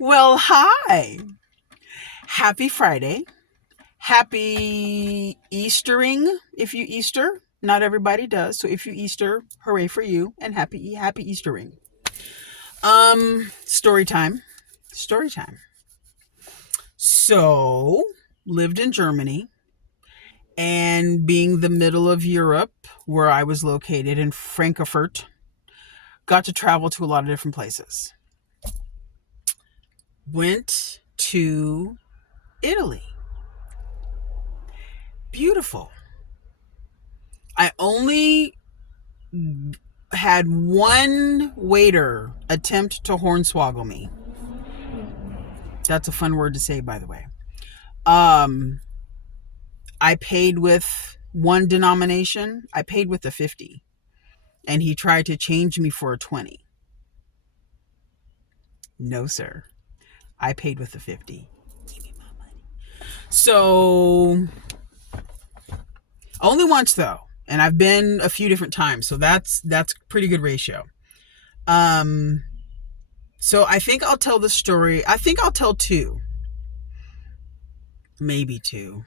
Well, hi. Happy Friday. Happy Eastering if you Easter. Not everybody does. So if you Easter, hooray for you and happy Eastering. Story time. Story time. So, lived in Germany and being the middle of Europe where I was located in Frankfurt, got to travel to a lot of different places. Went to Italy. Beautiful. I only had one waiter attempt to hornswoggle me. That's a fun word to say, by the way. Um, I paid with one denomination. I paid with a 50, and he tried to change me for a 20. No, sir. I paid with a 50. Give me my money. So, only once though, and I've been a few different times, so that's pretty good ratio. Um, so I think I'll tell the story. I think I'll tell two, maybe two.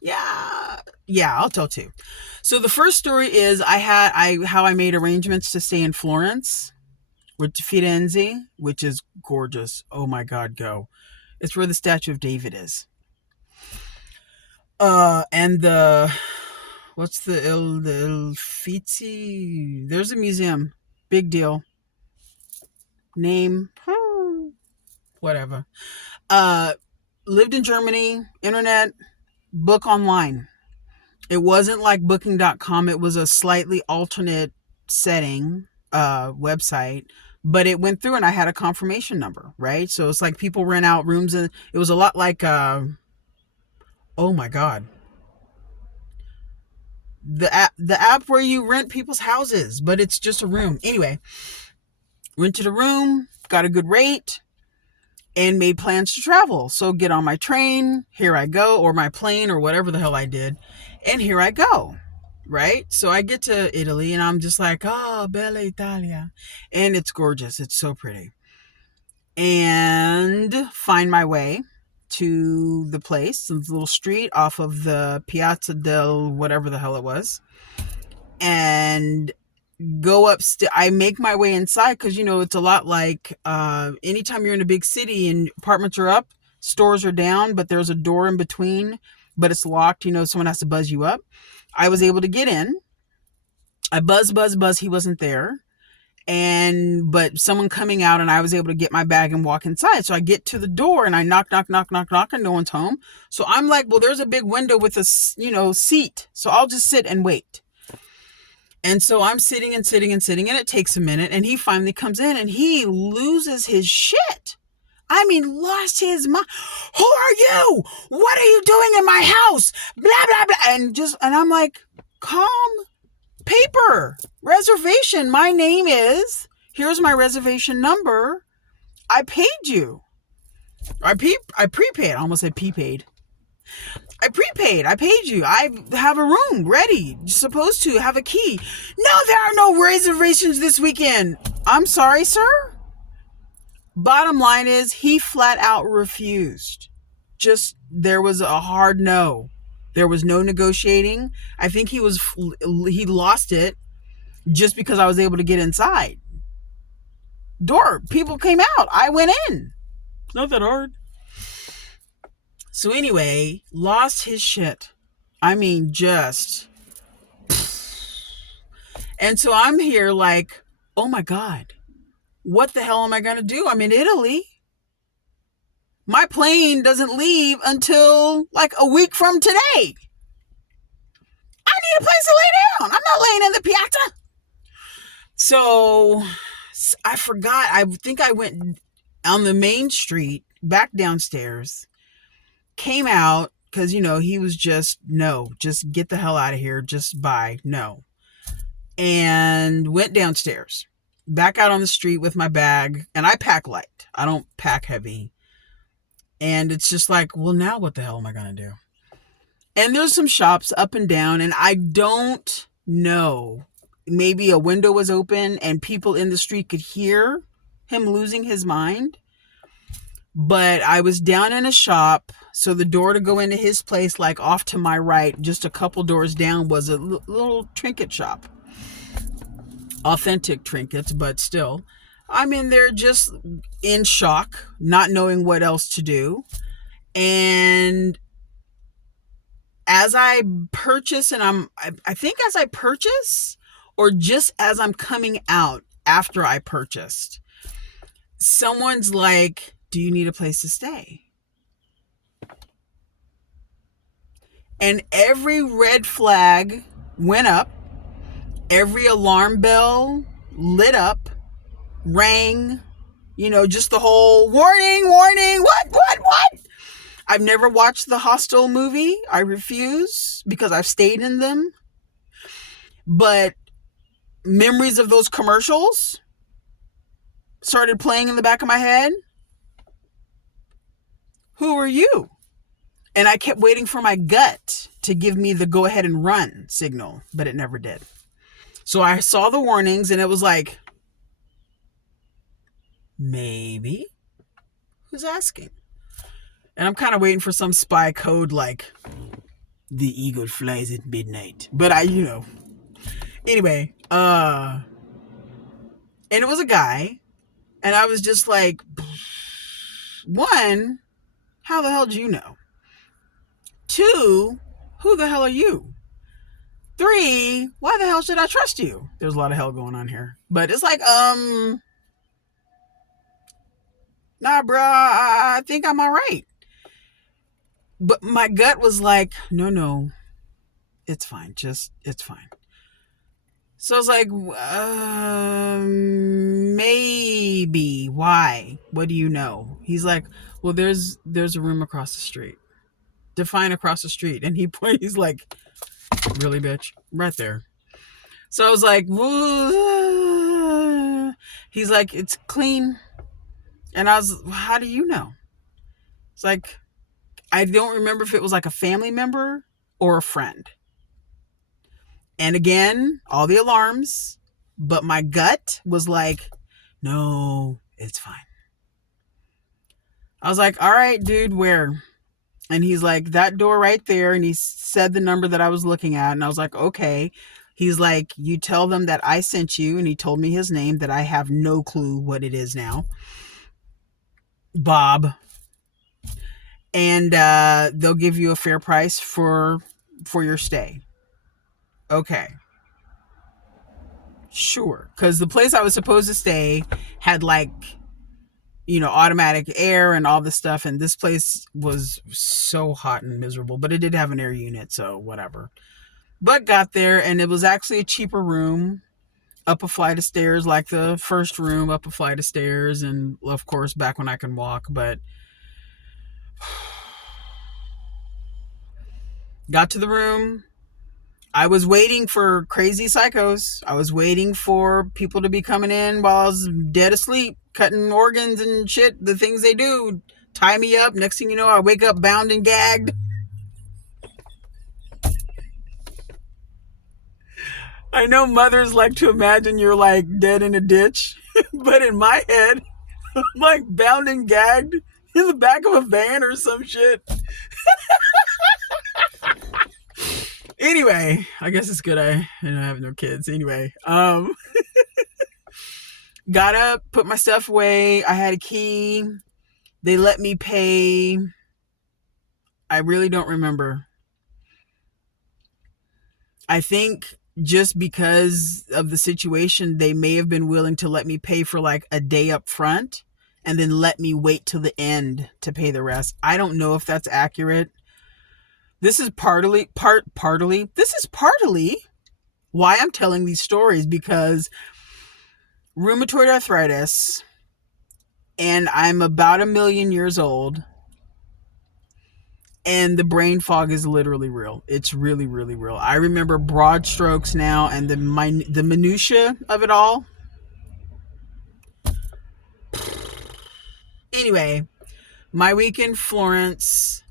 Yeah, I'll tell two. So the first story is how I made arrangements to stay in Florence with Firenze, which is gorgeous. Oh my God, go! It's where the Statue of David is. And what's the Uffizi? There's a museum. Big deal. Name, whatever. Uh, Lived in Germany. Internet, book online. It wasn't like booking.com. It was a slightly alternate setting website, but it went through and I had a confirmation number, right? So it's like people rent out rooms, and it was a lot like oh my God, the app where you rent people's houses, but it's just a room. Anyway, rented a room, got a good rate, and made plans to travel. So get on my train, here I go, or my plane, or whatever the hell I did, and here I go. Right? So I get to Italy and I'm just like, oh, Bella Italia. And it's gorgeous. It's so pretty. And find my way to the place, the little street off of the Piazza del whatever the hell it was. And go upstairs. I make my way inside because, it's a lot like anytime you're in a big city and apartments are up, stores are down, but there's a door in between, but it's locked. Someone has to buzz you up. I was able to get in. I buzz. He wasn't there. But someone coming out, and I was able to get my bag and walk inside. So I get to the door and I knock, and no one's home. So I'm like, well, there's a big window with a, seat. So I'll just sit and wait. And so I'm sitting, and it takes a minute, and he finally comes in and he loses his shit. I mean, lost his mind. Who are you? What are you doing in my house? Blah, blah, blah. And I'm like, calm, paper, reservation. My name is, here's my reservation number. I paid you. I prepaid. I almost said prepaid. I prepaid. I paid you. I have a room ready. You're supposed to have a key. No, there are no reservations this weekend. I'm sorry, sir. Bottom line is, he flat out refused. There was a hard no. There was no negotiating. I think he lost it just because I was able to get inside. Door, people came out. I went in. It's not that hard. So anyway, lost his shit. I mean, just. And so I'm here like, oh my God, what the hell am I going to do? I'm in Italy. My plane doesn't leave until like a week from today. I need a place to lay down. I'm not laying in the piazza. So I forgot. I think I went on the main street, back downstairs, came out because, he was just, no, just get the hell out of here. Just bye. No. And went downstairs, back out on the street with my bag. And I pack light. I don't pack heavy. And it's just like, well, now what the hell am I going to do? And there's some shops up and down, and I don't know. Maybe a window was open and people in the street could hear him losing his mind. But I was down in a shop, so the door to go into his place, like off to my right, just a couple doors down, was a little trinket shop. Authentic trinkets, but still. I'm in there just in shock, not knowing what else to do. And as I purchase, and I think as I purchase, or just as I'm coming out after I purchased, someone's like, do you need a place to stay? And every red flag went up, every alarm bell lit up, rang, just the whole warning, warning, what? I've never watched the Hostel movie. I refuse because I've stayed in them. But memories of those commercials started playing in the back of my head. Who are you? And I kept waiting for my gut to give me the go ahead and run signal, but it never did. So I saw the warnings and it was like, maybe? Who's asking? And I'm kind of waiting for some spy code like, the eagle flies at midnight. But anyway, and it was a guy, and I was just like, one, how the hell do you know? Two, who the hell are you? Three, why the hell should I trust you? There's a lot of hell going on here. But it's like, nah, bro, I think I'm all right. But my gut was like, no, it's fine. It's fine. So I was like, maybe. Why? What do you know? He's like, well, there's a room across the street. Define across the street. And he's like, really, bitch? Right there. So I was like, he's like, it's clean. And I was, how do you know? It's like, I don't remember if it was like a family member or a friend. And again, all the alarms, but my gut was like, no, it's fine. I was like, all right, dude, where? And he's like, that door right there. And he said the number that I was looking at. And I was like, okay. He's like, you tell them that I sent you. And he told me his name, that I have no clue what it is now. Bob. And they'll give you a fair price for your stay. Okay. Sure. Because the place I was supposed to stay had like, automatic air and all this stuff. And this place was so hot and miserable, but it did have an air unit. So whatever. But got there and it was actually a cheaper room, up a flight of stairs, like the first room, up a flight of stairs. And of course, back when I can walk, but got to the room. I was waiting for crazy psychos. I was waiting for people to be coming in while I was dead asleep, cutting organs and shit, the things they do. Tie me up. Next thing you know, I wake up bound and gagged. I know mothers like to imagine you're like dead in a ditch, but in my head, I'm like bound and gagged in the back of a van or some shit. Anyway, I guess it's good I have no kids. Anyway, got up, put my stuff away. I had a key. They let me pay. I really don't remember. I think just because of the situation, they may have been willing to let me pay for like a day up front and then let me wait till the end to pay the rest. I don't know if that's accurate. This is partly why I'm telling these stories, because rheumatoid arthritis, and I'm about 1 million years old, and the brain fog is literally real. It's really, really real. I remember broad strokes now, and the minutia of it all. Anyway, my week in Florence,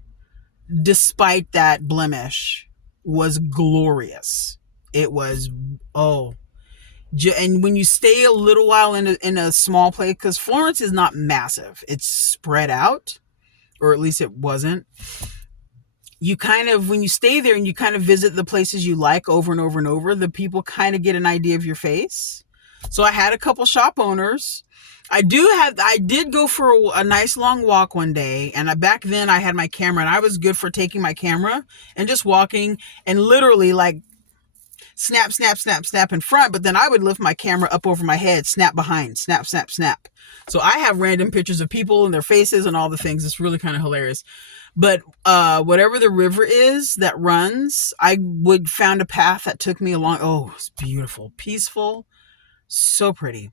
despite that blemish, was glorious. It was, And when you stay a little while in a small place, because Florence is not massive, it's spread out, or at least it wasn't. You kind of, when you stay there and you kind of visit the places you like over and over and over, the people kind of get an idea of your face. So I had a couple shop owners. I did go for a nice long walk one day, and back then I had my camera, and I was good for taking my camera and just walking and literally like snap, snap, snap, snap in front, but then I would lift my camera up over my head, snap behind, snap, snap, snap. So I have random pictures of people and their faces and all the things. It's really kind of hilarious. But whatever the river is that runs, I would found a path that took me along. Oh, it's beautiful, peaceful, so pretty.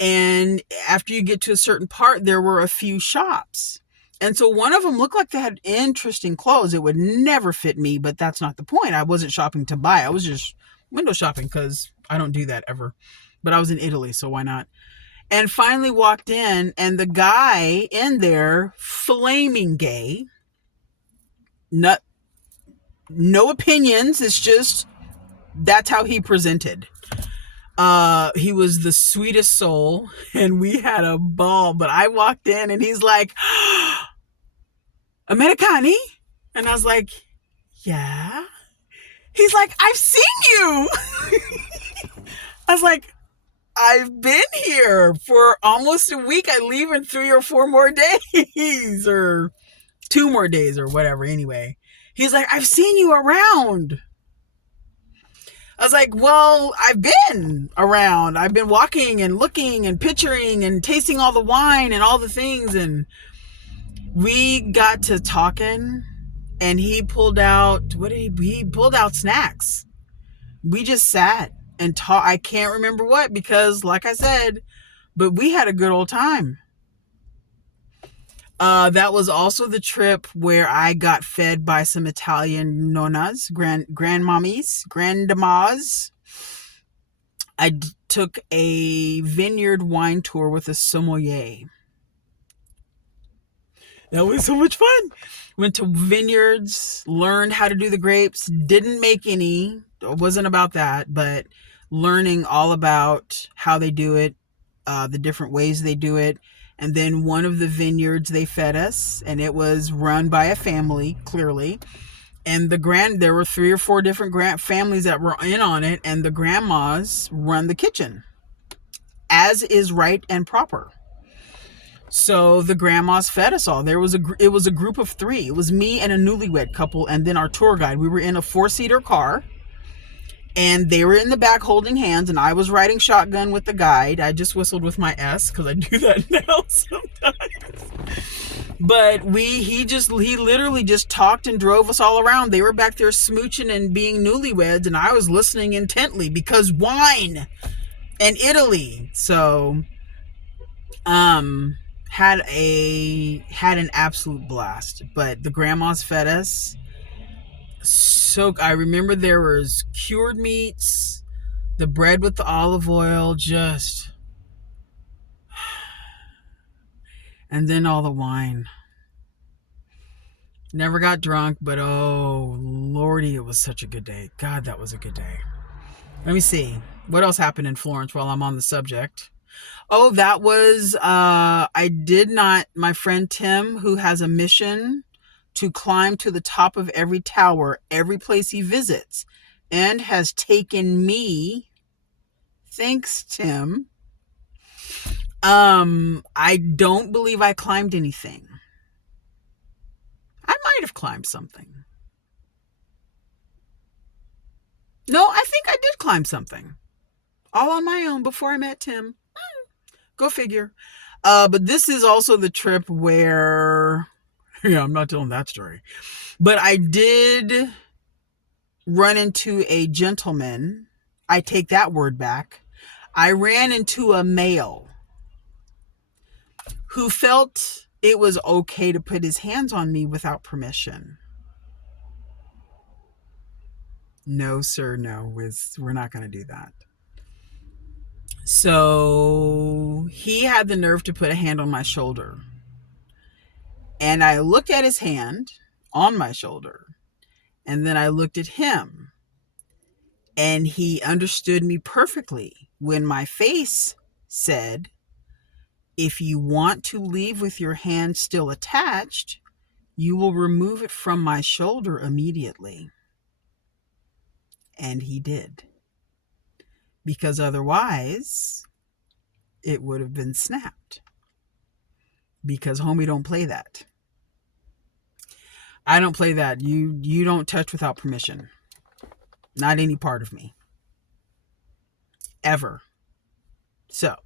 And after you get to a certain part, there were a few shops. And so one of them looked like they had interesting clothes. It would never fit me, but that's not the point. I wasn't shopping to buy. I was just window shopping because I don't do that ever. But I was in Italy, so why not? And finally walked in, and the guy in there, flaming gay, no opinions. It's just, that's how he presented. He was the sweetest soul, and we had a ball. But I walked in and he's like, Americani? And I was like, yeah. He's like, I've seen you. I was like, I've been here for almost a week. I leave in 3 or 4 more days, or 2 more days, or whatever. Anyway, he's like, I've seen you around. I was like, well, I've been around. I've been walking and looking and picturing and tasting all the wine and all the things. And we got to talking, and he pulled out, he pulled out snacks. We just sat and talked. I can't remember what, because like I said, but we had a good old time. That was also the trip where I got fed by some Italian nonnas, grandmas. I took a vineyard wine tour with a sommelier. That was so much fun. Went to vineyards, learned how to do the grapes, didn't make any. It wasn't about that, but learning all about how they do it, the different ways they do it. And then one of the vineyards they fed us, and it was run by a family, clearly. And there were 3 or 4 different families that were in on it, and the grandmas run the kitchen, as is right and proper. So the grandmas fed us all. It was a group of 3. It was me and a newlywed couple, and then our tour guide. We were in a 4-seater car, and they were in the back holding hands, and I was riding shotgun with the guide. I just whistled with my S because I do that now sometimes. But he literally just talked and drove us all around. They were back there smooching and being newlyweds, and I was listening intently because wine and Italy. So, had an absolute blast. But the grandmas fed us. So I remember there was cured meats, the bread with the olive oil, and then all the wine. Never got drunk, but oh lordy, it was such a good day. God, that was a good day. Let me see what else happened in Florence while I'm on the subject. Oh, that was my friend Tim, who has a mission to climb to the top of every tower, every place he visits, and has taken me. Thanks, Tim. I don't believe I climbed anything. I might have climbed something. No, I think I did climb something. All on my own before I met Tim. Go figure. But this is also the trip where... Yeah, I'm not telling that story. But I did run into a gentleman. I take that word back. I ran into a male who felt it was okay to put his hands on me without permission. No, sir, no. We're not going to do that. So he had the nerve to put a hand on my shoulder. And I looked at his hand on my shoulder. And then I looked at him. And he understood me perfectly. when my face said, if you want to leave with your hand still attached, you will remove it from my shoulder immediately. And he did. Because otherwise, it would have been snapped. Because homie don't play that. I don't play that. You don't touch without permission. Not any part of me. Ever. So,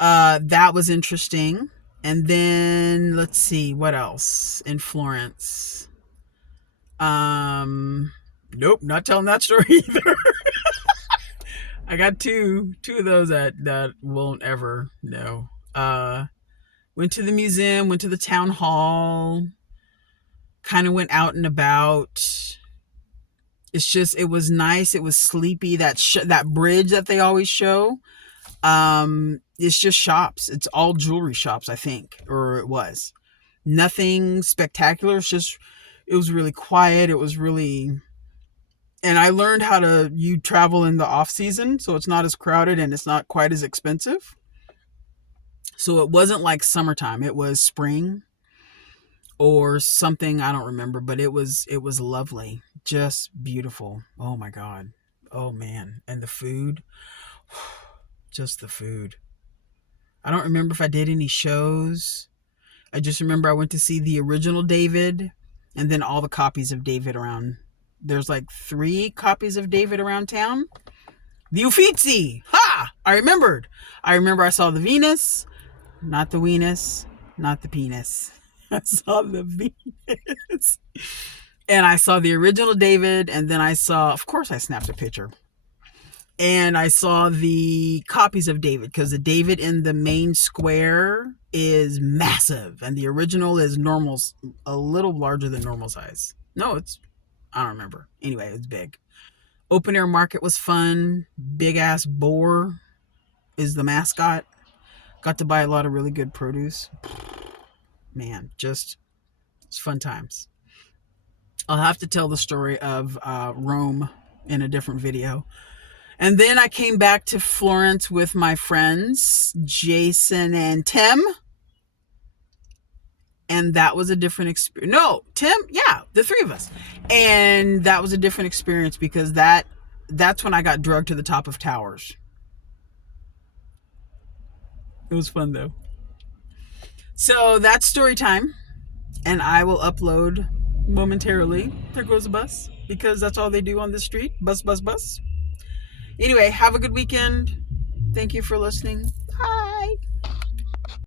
that was interesting. And then, let's see, what else in Florence? Nope, not telling that story either. I got two of those that won't ever know. Went to the museum, went to the town hall, kind of went out and about. It's just, it was nice. It was sleepy. That bridge that they always show, it's just shops. It's all jewelry shops, I think, or it was. Nothing spectacular. It was really quiet. It was really, and I learned you travel in the off season, so it's not as crowded and it's not quite as expensive. So it wasn't like summertime. It was spring or something. I don't remember, but it was lovely. Just beautiful. Oh my God. Oh man. And the food, just the food. I don't remember if I did any shows. I just remember I went to see the original David and then all the copies of David around. There's like 3 copies of David around town. The Uffizi. Ha! I remembered. I remember I saw the Venus, not the Venus, not the penis. I saw the Venus. And I saw the original David, and then I saw, of course I snapped a picture. And I saw the copies of David, because the David in the main square is massive, and the original is normal, a little larger than normal size. No, I don't remember. Anyway, it's big. Open air market was fun. Big ass boar is the mascot. Got to buy a lot of really good produce. Man, it's fun times. I'll have to tell the story of Rome in a different video. And then I came back to Florence with my friends, Jason and Tim. And that was a different experience. No, Tim, yeah, the 3 of us. And that was a different experience because that's when I got drugged to the top of towers. It was fun though. So that's story time. And I will upload momentarily. There goes a bus, because that's all they do on this street. Bus, bus, bus. Anyway, have a good weekend. Thank you for listening. Bye.